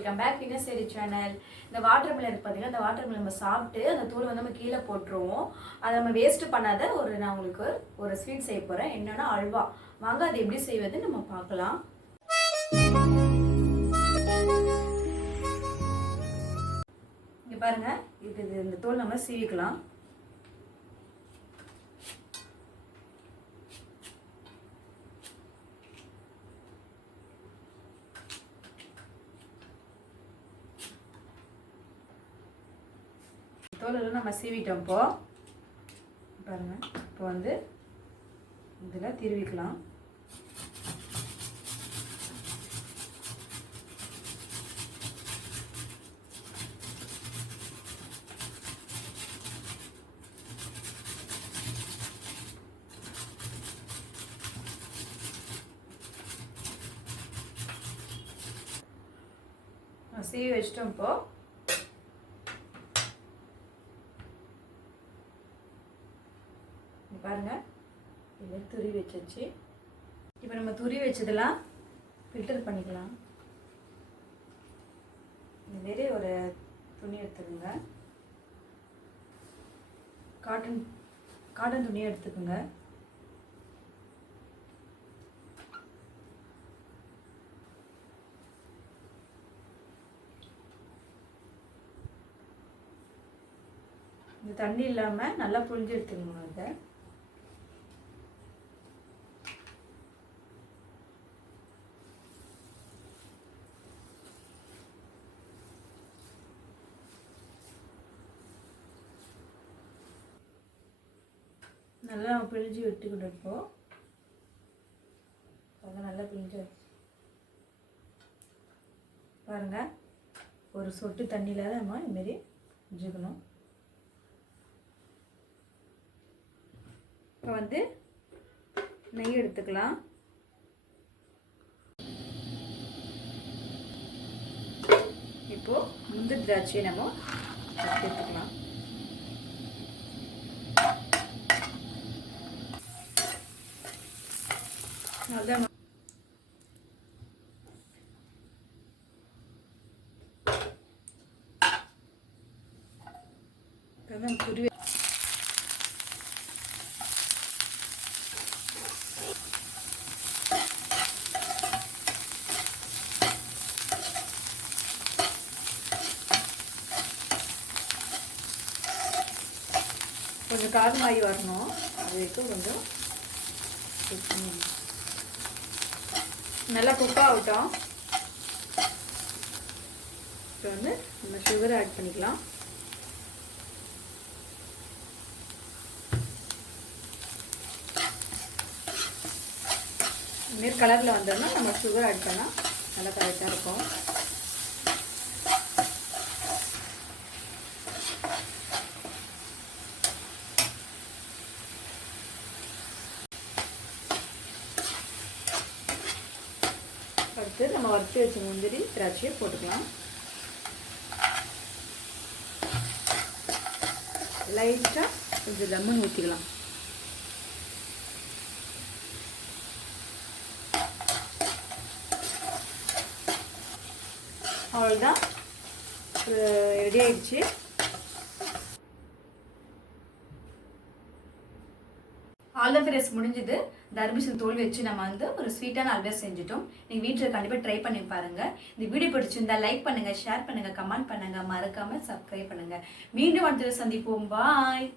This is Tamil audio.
வெல்கம் பேக் தினசரி சேனல். இந்த வாட்டர் மெலன் இருக்கு பார்த்தீங்கன்னா, இந்த வாட்டர் மெலன் நம்ம சாப்பிட்டு அந்த தூள் வந்து நம்ம கீழே போட்டுருவோம். அதை நம்ம வேஸ்ட் பண்ணாத நான் உங்களுக்கு ஒரு ஸ்வீட் செய்ய போகிறேன். என்னன்னா அல்வா. வாங்க அது எப்படி செய்வது நம்ம பார்க்கலாம். இங்கே பாருங்க, இந்த தோல் நம்ம சீவிக்கலாம். தோலெல்லாம் நம்ம சீவிட்டோம். இப்போ பாருங்க, இப்போ வந்து இதில் திருவிக்கலாம். சீவி வச்சிட்டோம். இப்போ பாருங்க, இதை துருவி வச்சாச்சு. இப்போ நம்ம துருவி வச்சதெல்லாம் ஃபில்டர் பண்ணிக்கலாம். இந்த மாரி ஒரு துணி எடுத்துக்கோங்க. காட்டன் துணியை எடுத்துக்கோங்க. இந்த தண்ணி இல்லாமல் நல்லா புழிஞ்சு எடுத்துக்கணும். அதை நல்லா பிழிஞ்சு விட்டுக்கிட்டு இருப்போம். அதெல்லாம் நல்லா பிழிஞ்சு பாருங்க, ஒரு சொட்டு தண்ணியில் நம்ம இதுமாரி பிழிஞ்சுக்கணும். இப்போ வந்து நெய் எடுத்துக்கலாம். இப்போ முந்திரி திராட்சையை நம்ம எடுத்துக்கலாம். அதான் துருவி கொஞ்சம் காரமாகி வரணும். அது வரைக்கும் கொஞ்சம் நல்லா குக் ஆகட்டும். இப்போ வந்து நம்ம சுகர் ஆட் பண்ணிக்கலாம். இதுமாரி கலரில் வந்தோம்னா நம்ம சுகர் ஆட் பண்ணால் நல்லா கரெக்டாக இருக்கும். அடுத்து நம்ம வறுத்து வச்ச முந்திரி திராட்சையை போட்டுக்கலாம். லைட்டாக கொஞ்சம் லெமன் ஊற்றிக்கலாம். அவ்வளோதான், ரெடி ஆயிடுச்சு. ஆல்தஃபிரஸ் முடிஞ்சது. தர்பூசணி தோல் வச்சு நம்ம வந்து ஒரு ஸ்வீட்டான அல்வா செஞ்சுட்டோம். நீங்கள் வீட்டில் கண்டிப்பாக ட்ரை பண்ணி பாருங்கள். இந்த வீடியோ பிடிச்சிருந்தா லைக் பண்ணுங்கள், ஷேர் பண்ணுங்கள், கமெண்ட் பண்ணுங்கள், மறக்காமல் சப்ஸ்கிரைப் பண்ணுங்கள். மீண்டும் அடுத்த சந்திப்போம். பாய்.